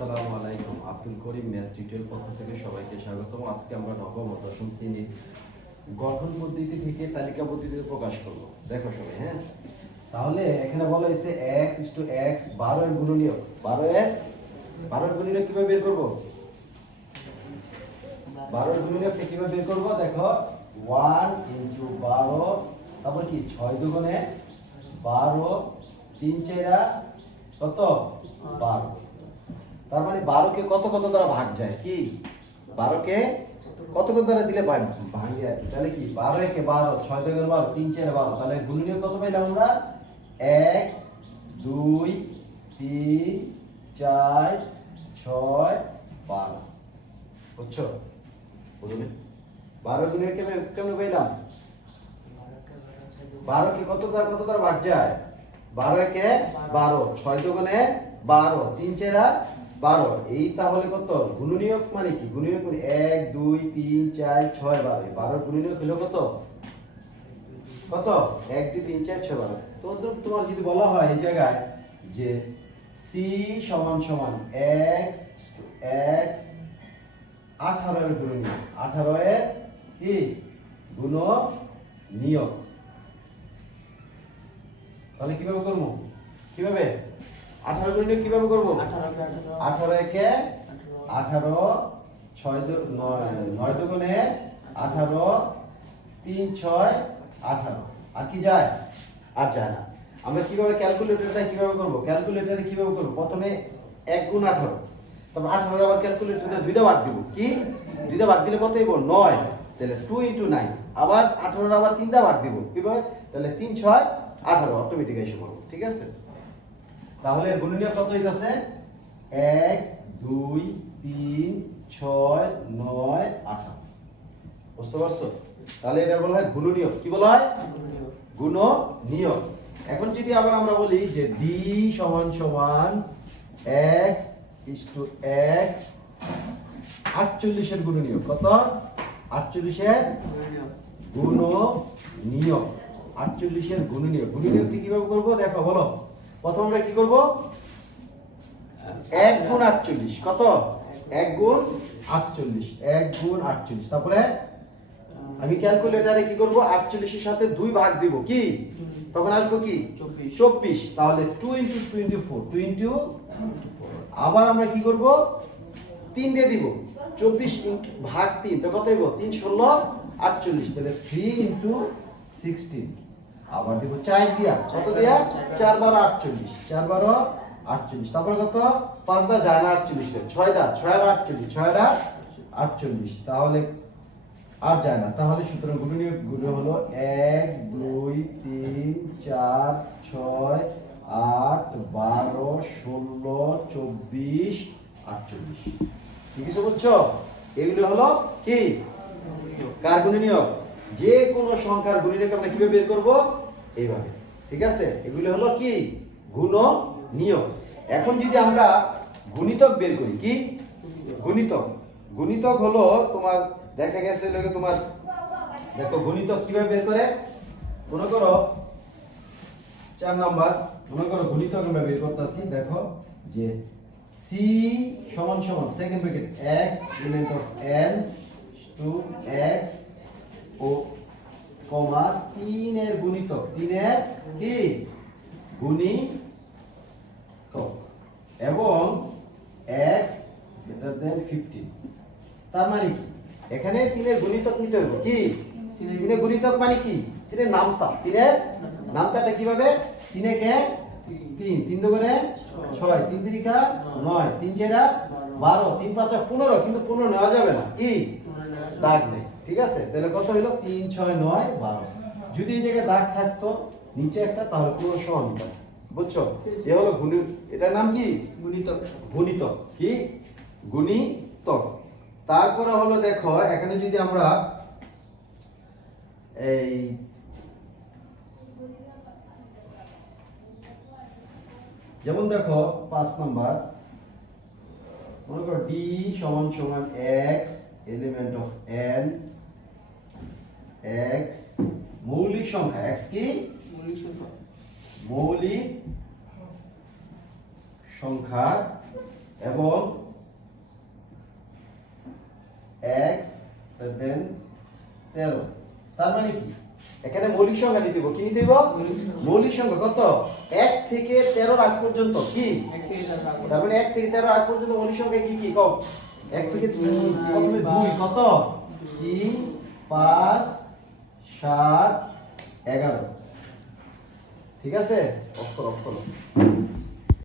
আসসালামু আলাইকুম। Abdul Karim math tutorial পক্ষ থেকে সবাইকে স্বাগতম। আজকে আমরা নবম ও দশম শ্রেণীর গঠন পদ্ধতি থেকে তালিকা পদ্ধতিতে প্রকাশ করব। দেখো সবাই, হ্যাঁ, তাহলে এখানে বলা হয়েছে x x 12 এর গুণনীয়ক। 12 এর গুণনীয়ক কিভাবে বের করব? 12 এর গুণনীয়কটা কিভাবে বের করব? দেখো 1 * 12, তারপর কি 6 দুগুণে 12, 3 4 কত 12। তার মানে 12 কে কত কত দ্বারা ভাগ যায়? কি 12 কে কত কত দ্বারা দিলে ভাঙে? তাহলে কি 12 একে 12, 6 দুগুণে 12, 3 4 12। তাহলে গুণনীয়ক কত পাইলাম আমরা? 1 2 3 4 6 12। বুঝছো? বুঝলে 12 গুণনীয়ক কেমনে পাইলাম? 12 কে কত দ্বারা ভাগ যায়? 12 একে 12, 6 দুগুণে 12, 3 4 12। এই তাহলে কত গুণনীয়ক মানে কি? গুণনীয়ক মানে 1 2 3 4 6 12। 12 গুণনীয়ক হলো কত? 1 2 3 4 6 12। তো তোমার যদি বলা হয় এই জায়গায় যে c = x x 18 এর গুণনীয়ক, 18 এর কি গুণনীয়ক, তাহলে কিভাবে করব? কিভাবে 18 গুণনীয়ক কিভাবে করব? 18 একে 18, 9 দুগুণে 18, 3 6 18। আর কি যায়? আর যায় না। আমরা কিভাবে ক্যালকুলেটরটা কিভাবে করব? ক্যালকুলেটরে কিভাবে করব? প্রথমে 1 * 18, তারপর 18 আবার ক্যালকুলেটরে 2 দা ভাগ দিব। কি 2 দা ভাগ দিলে কত হইব? 9। তাহলে 2 * 9, আবার 18 আবার 3 দা ভাগ দিব। কিভাবে? তাহলে 3 6 18 অটোমেটিক এসে পড়ব। ঠিক আছে? তাহলে গুণনীয়ক কত হইতাছে? 1 2 3 6 9 18। বুঝতে পারছো? তাহলে এটা বলা হয় গুণনীয়ক। কি বলা হয়? গুণনীয়ক। এখন যদি আবার আমরা বলি যে d = x x 48 এর গুণনীয়ক। কত? 48 এর গুণনীয়ক। 48 এর গুণনীয়ক। গুণনীয়কটি কিভাবে করব? দেখো, বলো। প্রথম আমরা কি করব? 1 * 48। কত? 1 * 48, 1 * 48। তারপরে আমি ক্যালকুলেটরে কি করব? 48 এর সাথে 2 ভাগ দিব। কি তখন আসবে কি 24। তাহলে 2 * 24, 2 * আবার আমরা কি করব? 3 দিয়ে দিব। 24 ভাগ 3, তো কত হইব? 3 16 48। তাহলে 3 * 16। আবার দিব 4 দিয়া। কত দিয়া? 4 12 48, 4 12 48। তারপর কত? 5 দা যায় না 48, 6 দা 6 আর 48, 6 দা 48। তাহলে আর যায় না। তাহলে সুতরাং গুণনীয়ক গুণ হলো 1 2 3 4 6 8 12 16 24 48। ঠিক আছে? বুঝছো? এগুলো হলো কি কার গুণনীয়ক? যে কোনো সংখ্যার গুণনীয়ক আমরা কিভাবে বের করব? এইভাবে। ঠিক আছে? এগুলো হলো কি গুণনীয়ক। এখন যদি আমরা গুণিতক বের করি, কি গুণিতক? গুণিতক হলো তোমার দেখা গেছে লোকে তোমার দেখো গুণিতক কিভাবে বের করে। মনে করো 4 নাম্বার, মনে করো গুণিতক আমরা বের করতেছি। দেখো যে c = second bracket x element of n to x ও কমা 3 এর গুণিতক, 3 এর কি গুণিতক এবং x > 15। তার মানে কি এখানে 3 এর গুণিতক নিতে হবে। কি 3 এর গুণিতক মানে কি? 3 এর নামতা। 3 এর নামতাটা কিভাবে? 3 একে 3, 3 দুগুণে 6, 3 3 9, 3 4 12, 3 5 15। কিন্তু 15 নেওয়া যাবে না। কি দাগ নেই। ঠিক আছে? তাহলে কত হলো? 3 6 9 12। যদি এই জায়গায় দাগ থাকতো নিচে একটা, তাহলে পুরো সমান হতো। বুঝছো? এ হলো এটার নাম কি? গুণিতক। গুণিতক। কি গুণিতক। তারপরে হলো দেখো এখানে যদি আমরা এই যেমন দেখো 5 নাম্বার, মনে করো d = x element of n x মৌলিক সংখ্যা। x কি মৌলিক সংখ্যা এবং x দেন 13। তার মানে কি এখানে মৌলিক সংখ্যা নিতে হবে, কি নিতে হবে? মৌলিক সংখ্যা কত? 1 থেকে 13 আগ পর্যন্ত কি? তার মানে 1 থেকে 13 আগ পর্যন্ত মৌলিক সংখ্যা কি কি কও? 1 থেকে প্রথমে 2 কত? 3 5 7 11। ঠিক আছে, অফ করো।